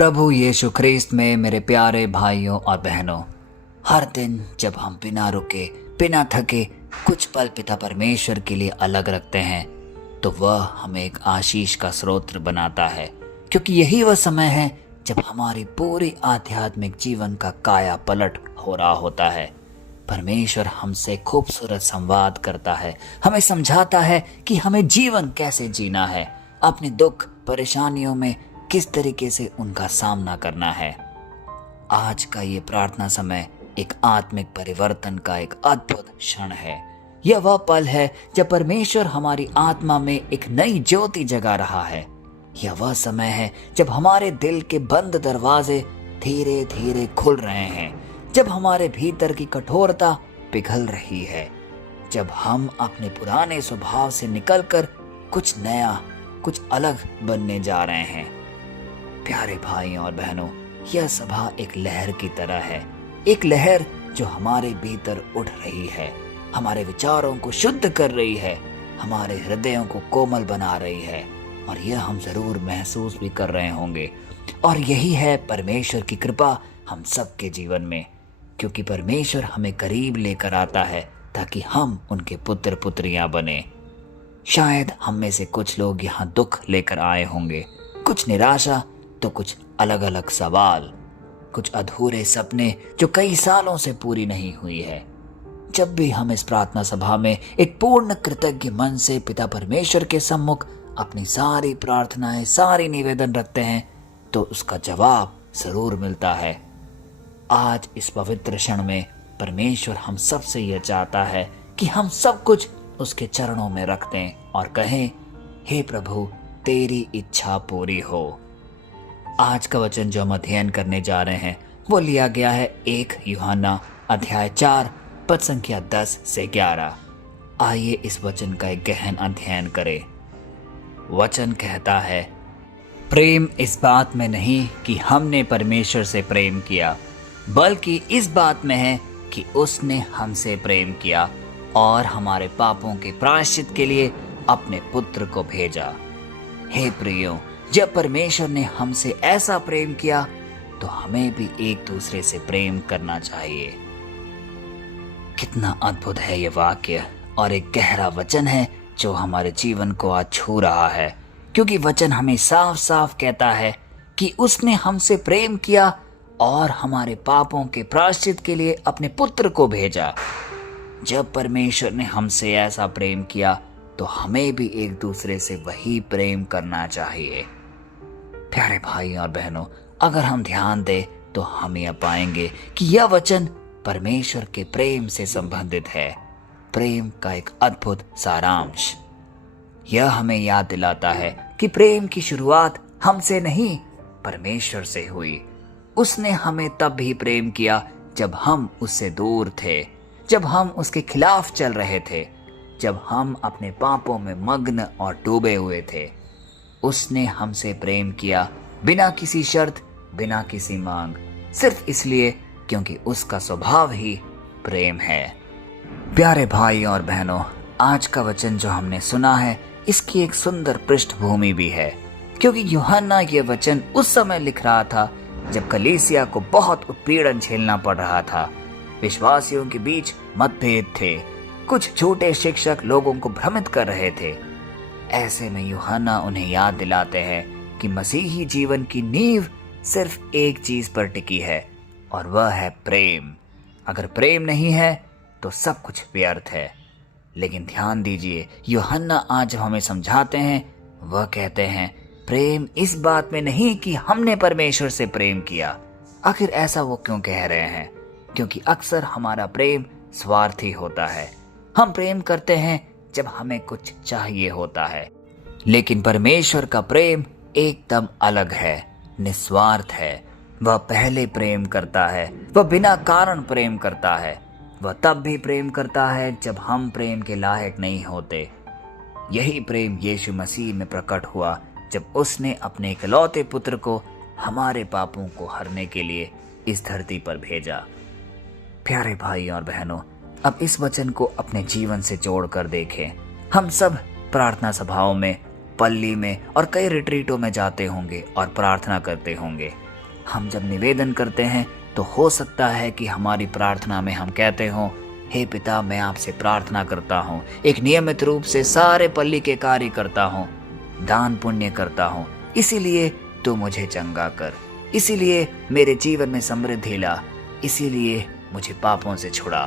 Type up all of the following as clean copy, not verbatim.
प्रभु यीशु ख्रीस्त में मेरे प्यारे भाइयों और बहनों, हर दिन जब हम बिना रुके बिना थके कुछ पल पिता परमेश्वर के लिए अलग रखते हैं तो वह हमें एक आशीष का स्रोत बनाता है, क्योंकि यही वह समय है जब हमारी पूरी आध्यात्मिक जीवन का काया पलट हो रहा होता है। परमेश्वर हमसे खूबसूरत संवाद करता है, हमें समझाता है कि हमें जीवन कैसे जीना है, अपने दुख परेशानियों में किस तरीके से उनका सामना करना है। आज का ये प्रार्थना समय एक आत्मिक परिवर्तन का एक अद्भुत क्षण है। यह वह पल है जब परमेश्वर हमारी आत्मा में एक नई ज्योति जगा रहा है। यह वह समय है जब हमारे दिल के बंद दरवाजे धीरे धीरे खुल रहे हैं, जब हमारे भीतर की कठोरता पिघल रही है, जब हम अपने पुराने स्वभाव से निकलकर कुछ नया कुछ अलग बनने जा रहे हैं। प्यारे भाइयों और बहनों, यह सभा एक लहर की तरह है, एक लहर जो हमारे भीतर उठ रही है, हमारे विचारों को शुद्ध कर रही है, हमारे हृदयों को कोमल बना रही है, और यह हम जरूर महसूस भी कर रहे होंगे। और यही है परमेश्वर की कृपा हम सबके जीवन में, क्योंकि परमेश्वर हमें करीब लेकर आता है ताकि हम उनके पुत्र पुत्रियां बने। शायद हम में से कुछ लोग यहाँ दुख लेकर आए होंगे, कुछ निराशा तो कुछ अलग अलग सवाल, कुछ अधूरे सपने जो कई सालों से पूरी नहीं हुई है। जब भी हम इस प्रार्थना सभा में एक पूर्ण कृतज्ञ मन से पिता परमेश्वर के सम्मुख अपनी सारी प्रार्थनाएं सारी निवेदन रखते हैं तो उसका जवाब जरूर मिलता है। आज इस पवित्र क्षण में परमेश्वर हम सबसे यह चाहता है कि हम सब कुछ उसके चरणों में रख दें और कहें, हे प्रभु, तेरी इच्छा पूरी हो। आज का वचन जो हम अध्ययन करने जा रहे हैं वो लिया गया है 1 यूहन्ना अध्याय 4 पद संख्या 10 से 11। आइए इस वचन का एक गहन अध्ययन करें। वचन कहता है, प्रेम इस बात में नहीं कि हमने परमेश्वर से प्रेम किया, बल्कि इस बात में है कि उसने हमसे प्रेम किया और हमारे पापों के प्रायश्चित के लिए अपने पुत्र को भेजा। हे प्रियो, जब परमेश्वर ने हमसे ऐसा प्रेम किया तो हमें भी एक दूसरे से प्रेम करना चाहिए। कितना अद्भुत है ये वाक्य और एक गहरा वचन है जो हमारे जीवन को आज छू रहा है, क्योंकि वचन हमें साफ साफ कहता है कि उसने हमसे प्रेम किया और हमारे पापों के प्रायश्चित के लिए अपने पुत्र को भेजा। जब परमेश्वर ने हमसे ऐसा प्रेम किया तो हमें भी एक दूसरे से वही प्रेम करना चाहिए। प्यारे भाई और बहनों, अगर हम ध्यान दें तो हम यह पाएंगे कि यह वचन परमेश्वर के प्रेम से संबंधित है, प्रेम का एक अद्भुत सारांश। यह हमें याद दिलाता है कि प्रेम की शुरुआत हमसे नहीं परमेश्वर से हुई। उसने हमें तब भी प्रेम किया जब हम उससे दूर थे, जब हम उसके खिलाफ चल रहे थे, जब हम अपने पापों में मग्न और डूबे हुए थे। उसने हमसे प्रेम किया बिना किसी शर्त, बिना किसी मांग, सिर्फ इसलिए क्योंकि उसका स्वभाव ही प्रेम है। प्यारे भाई और बहनों, आज का वचन जो हमने सुना है इसकी एक सुंदर पृष्ठभूमि भी है, क्योंकि यूहन्ना ये वचन उस समय लिख रहा था जब कलीसिया को बहुत उत्पीड़न झेलना पड़ रहा था। विश्वासियों के बीच मतभेद थे, कुछ झूठे शिक्षक लोगों को भ्रमित कर रहे थे। ऐसे में यूहन्ना उन्हें याद दिलाते हैं कि मसीही जीवन की नींव सिर्फ एक चीज पर टिकी है और वह है प्रेम। अगर प्रेम नहीं है तो सब कुछ व्यर्थ है। लेकिन ध्यान दीजिए, यूहन्ना आज हमें समझाते हैं, वह कहते हैं प्रेम इस बात में नहीं कि हमने परमेश्वर से प्रेम किया। आखिर ऐसा वो क्यों कह रहे हैं? क्योंकि अक्सर हमारा प्रेम स्वार्थी होता है। हम प्रेम करते हैं जब हमें कुछ चाहिए होता है, लेकिन परमेश्वर का प्रेम एकदम अलग है, निस्वार्थ है। वह पहले प्रेम करता है, वह बिना कारण प्रेम करता है, वह तब भी प्रेम करता है जब हम प्रेम के लायक नहीं होते। यही प्रेम यीशु मसीह में प्रकट हुआ जब उसने अपने इकलौते पुत्र को हमारे पापों को हरने के लिए इस धरती पर भेजा। प्यारे भाई और बहनों, अब इस वचन को अपने जीवन से जोड़कर देखें। हम सब प्रार्थना सभाओं में, पल्ली में और कई रिट्रीटों में जाते होंगे और प्रार्थना करते होंगे। हम जब निवेदन करते हैं तो हो सकता है कि हमारी प्रार्थना में हम कहते हों, हे पिता, मैं आपसे प्रार्थना करता हूँ, एक नियमित रूप से सारे पल्ली के कार्य करता हूँ, दान पुण्य करता हूँ, इसीलिए तू मुझे चंगा कर, इसीलिए मेरे जीवन में समृद्धि ला, इसीलिए मुझे पापों से छुड़ा।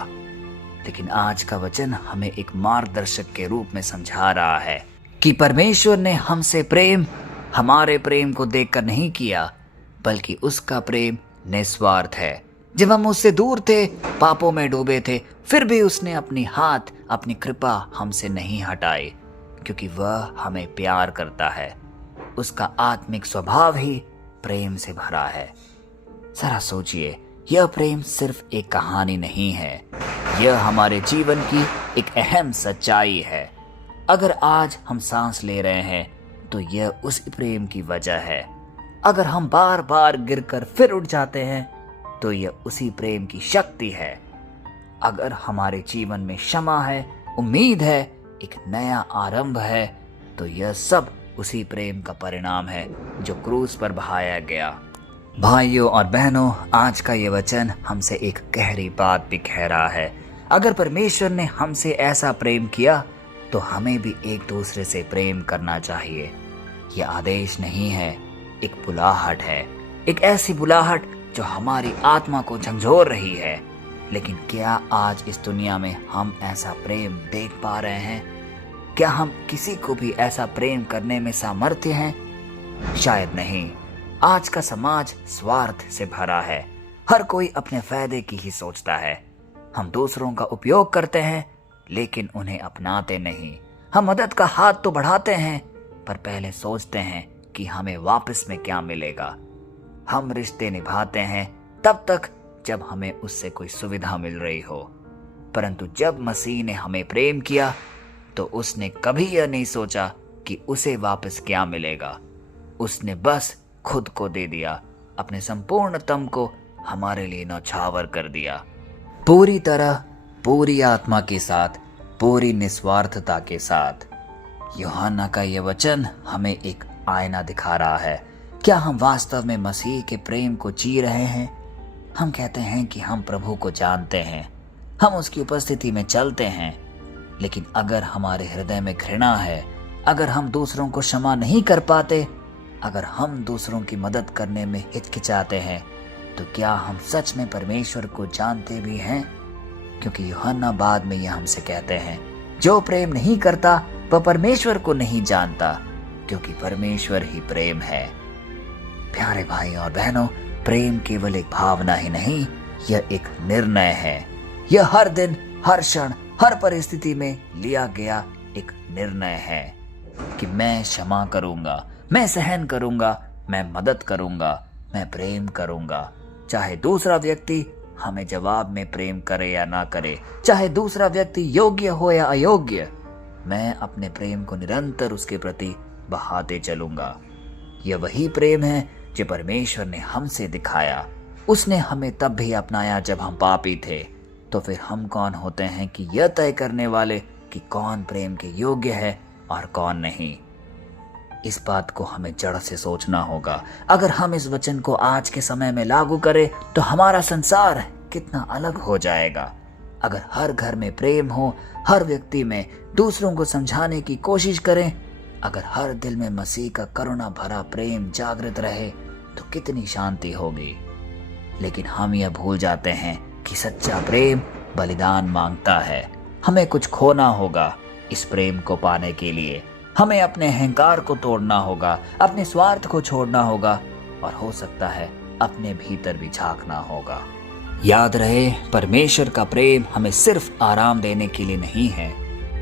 लेकिन आज का वचन हमें एक मार्गदर्शक के रूप में समझा रहा है कि परमेश्वर ने हमसे प्रेम हमारे प्रेम को देखकर नहीं किया, बल्कि उसका प्रेम निस्वार्थ है। जब हम उससे दूर थे, पापों में डूबे थे, फिर भी उसने अपनी हाथ, अपनी कृपा हमसे नहीं हटाई, क्योंकि वह हमें प्यार करता है। उसका आत्मिक स्वभाव ही प्रेम से भरा है। जरा सोचिए, यह प्रेम सिर्फ एक कहानी नहीं है, यह हमारे जीवन की एक अहम सच्चाई है। अगर आज हम सांस ले रहे हैं तो यह उस प्रेम की वजह है। अगर हम बार बार गिरकर फिर उठ जाते हैं तो यह उसी प्रेम की शक्ति है। अगर हमारे जीवन में क्षमा है, उम्मीद है, एक नया आरंभ है, तो यह सब उसी प्रेम का परिणाम है जो क्रूस पर बहाया गया। भाइयों और बहनों, आज का ये वचन हमसे एक गहरी बात भी कह रहा है। अगर परमेश्वर ने हमसे ऐसा प्रेम किया तो हमें भी एक दूसरे से प्रेम करना चाहिए। यह आदेश नहीं है, एक बुलाहट है, एक ऐसी बुलाहट जो हमारी आत्मा को झंझोर रही है। लेकिन क्या आज इस दुनिया में हम ऐसा प्रेम देख पा रहे हैं? क्या हम किसी को भी ऐसा प्रेम करने में सामर्थ्य हैं? शायद नहीं। आज का समाज स्वार्थ से भरा है। हर कोई अपने फायदे की ही सोचता है। हम दूसरों का उपयोग करते हैं लेकिन उन्हें अपनाते नहीं। हम मदद का हाथ तो बढ़ाते हैं पर पहले सोचते हैं कि हमें वापस में क्या मिलेगा। हम रिश्ते निभाते हैं तब तक जब हमें उससे कोई सुविधा मिल रही हो, परंतु जब मसीह ने हमें प्रेम किया तो उसने कभी यह नहीं सोचा कि उसे वापस क्या मिलेगा। उसने बस खुद को दे दिया, अपने संपूर्ण तम को हमारे लिए न्यौछावर कर दिया, पूरी तरह, पूरी आत्मा के साथ, पूरी निस्वार्थता के साथ। यूहन्ना का यह वचन हमें एक आईना दिखा रहा है। क्या हम वास्तव में मसीह के प्रेम को जी रहे हैं? हम कहते हैं कि हम प्रभु को जानते हैं, हम उसकी उपस्थिति में चलते हैं, लेकिन अगर हमारे हृदय में घृणा है, अगर हम दूसरों को क्षमा नहीं कर पाते, अगर हम दूसरों की मदद करने में हिचकिचाते हैं, तो क्या हम सच में परमेश्वर को जानते भी हैं? क्योंकि यूहन्ना बाद में यह हमसे कहते हैं, जो प्रेम नहीं करता वह परमेश्वर को नहीं जानता, क्योंकि परमेश्वर ही प्रेम है। प्यारे भाई और बहनों, प्रेम केवल एक भावना ही नहीं, यह एक निर्णय है। यह हर दिन, हर क्षण, हर परिस्थिति में लिया गया एक निर्णय है कि मैं क्षमा करूंगा, मैं सहन करूंगा, मैं मदद करूंगा, मैं प्रेम करूंगा। चाहे दूसरा व्यक्ति हमें जवाब में प्रेम करे या ना करे, चाहे दूसरा व्यक्ति योग्य हो या अयोग्य, मैं अपने प्रेम को निरंतर उसके प्रति बहाते चलूंगा। यह वही प्रेम है जो परमेश्वर ने हमसे दिखाया। उसने हमें तब भी अपनाया जब हम पापी थे। तो फिर हम कौन होते हैं कि यह तय करने वाले कि कौन प्रेम के योग्य है और कौन नहीं? इस बात को हमें जड़ से सोचना होगा। अगर हम इस वचन को आज के समय में लागू करें तो हमारा संसार कितना अलग हो जाएगा। अगर हर घर में प्रेम हो, हर व्यक्ति में दूसरों को समझाने की कोशिश करें, अगर हर दिल में मसीह का करुणा भरा प्रेम जागृत रहे, तो कितनी शांति होगी। लेकिन हम यह भूल जाते हैं कि सच्चा प्रेम बलिदान मांगता है। हमें कुछ खोना होगा इस प्रेम को पाने के लिए। हमें अपने अहंकार को तोड़ना होगा, अपने स्वार्थ को छोड़ना होगा और हो सकता है अपने भीतर भी झांकना होगा। याद रहे, परमेश्वर का प्रेम हमें सिर्फ आराम देने के लिए नहीं है,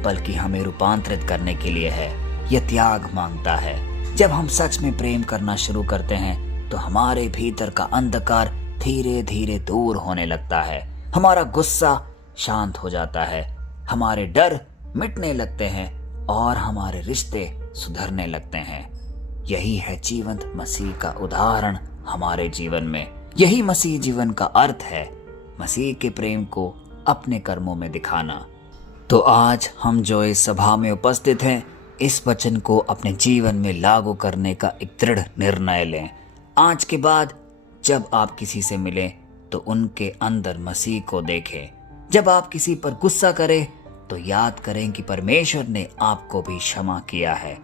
बल्कि हमें रूपांतरित करने के लिए है। यह त्याग मांगता है। जब हम सच में प्रेम करना शुरू करते हैं तो हमारे भीतर का अंधकार धीरे धीरे दूर होने लगता है। हमारा गुस्सा शांत हो जाता है, हमारे डर मिटने लगते हैं और हमारे रिश्ते सुधरने लगते हैं। यही है जीवंत मसीह का उदाहरण हमारे जीवन में। यही मसीह जीवन का अर्थ है, मसीह के प्रेम को अपने कर्मों में दिखाना। तो आज हम जो इस सभा में उपस्थित हैं, इस वचन को अपने जीवन में लागू करने का एक दृढ़ निर्णय लें। आज के बाद जब आप किसी से मिलें तो उनके अंदर मसीह को देखें। जब आप किसी पर गुस्सा करें तो याद करें कि परमेश्वर ने आपको भी क्षमा किया है।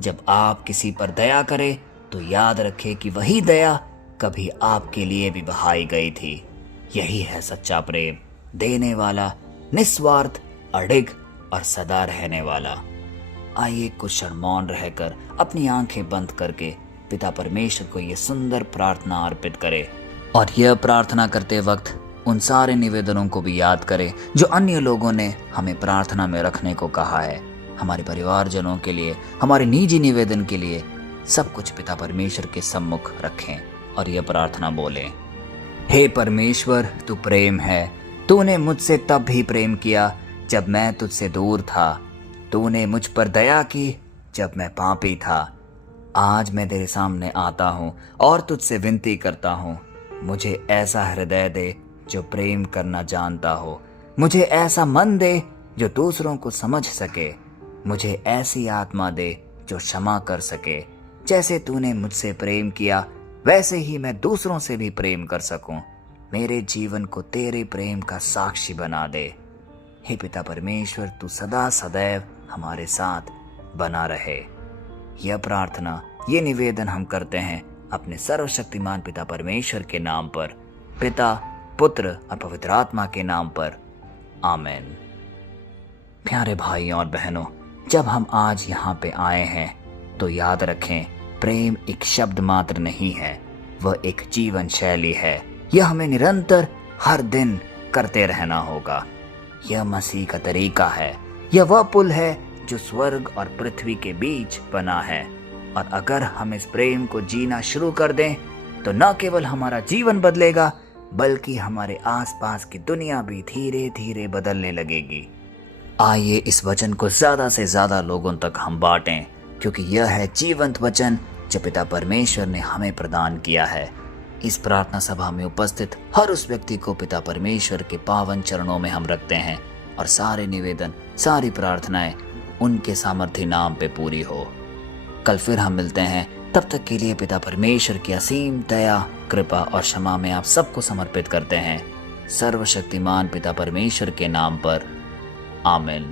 जब आप किसी पर दया करें तो याद रखें कि वही दया कभी आपके लिए भी बहाई गई थी। यही है सच्चा प्रेम, देने वाला, निस्वार्थ, अडिग और सदा रहने वाला। आइए कुछ क्षण मौन रहकर अपनी आंखें बंद करके पिता परमेश्वर को ये सुंदर प्रार्थना अर्पित करें। और यह प्रार्थना करते वक्त उन सारे निवेदनों को भी याद करें जो अन्य लोगों ने हमें प्रार्थना में रखने को कहा है। हमारे परिवारजनों के लिए, हमारे निजी निवेदन के लिए सब कुछ पिता परमेश्वर के सम्मुख रखें और यह प्रार्थना बोलें। हे परमेश्वर, तू प्रेम है। तूने मुझसे तब भी प्रेम किया जब मैं तुझसे दूर था। तूने मुझ पर दया की जब मैं पापी था। आज मैं तेरे सामने आता हूँ और तुझसे विनती करता हूँ, मुझे ऐसा हृदय दे जो प्रेम करना जानता हो। मुझे ऐसा मन दे जो दूसरों को समझ सके। मुझे ऐसी आत्मा दे जो क्षमा कर सके। जैसे तूने मुझसे प्रेम किया वैसे ही मैं दूसरों से भी प्रेम कर सकूं। मेरे जीवन को तेरे प्रेम का साक्षी बना दे। हे पिता परमेश्वर, तू सदा सदैव हमारे साथ बना रहे। यह प्रार्थना, ये निवेदन हम करते हैं अपने सर्वशक्तिमान पिता परमेश्वर के नाम पर, पिता, पुत्र और पवित्र आत्मा के नाम पर। आमीन। प्यारे भाइयों और बहनों, जब हम आज यहाँ पे आए हैं तो याद रखें, प्रेम एक शब्द मात्र नहीं है, वह एक जीवन शैली है। यह हमें निरंतर हर दिन करते रहना होगा। यह मसीह का तरीका है। यह वह पुल है जो स्वर्ग और पृथ्वी के बीच बना है। और अगर हम इस प्रेम को जीना शुरू कर दें तो न केवल हमारा जीवन बदलेगा बल्कि हमारे आसपास की दुनिया भी धीरे धीरे बदलने लगेगी। आइए इस वचन को ज्यादा से ज्यादा लोगों तक हम बांटें, क्योंकि यह है जीवंत वचन जो पिता परमेश्वर ने हमें प्रदान किया है। इस प्रार्थना सभा में उपस्थित हर उस व्यक्ति को पिता परमेश्वर के पावन चरणों में हम रखते हैं और सारे निवेदन, सारी प्रार्थनाएं उनके सामर्थ्य नाम पे पूरी हो। कल फिर हम मिलते हैं, तब तक के लिए पिता परमेश्वर की असीम दया, कृपा और क्षमा में आप सबको समर्पित करते हैं, सर्वशक्तिमान पिता परमेश्वर के नाम पर। आमीन।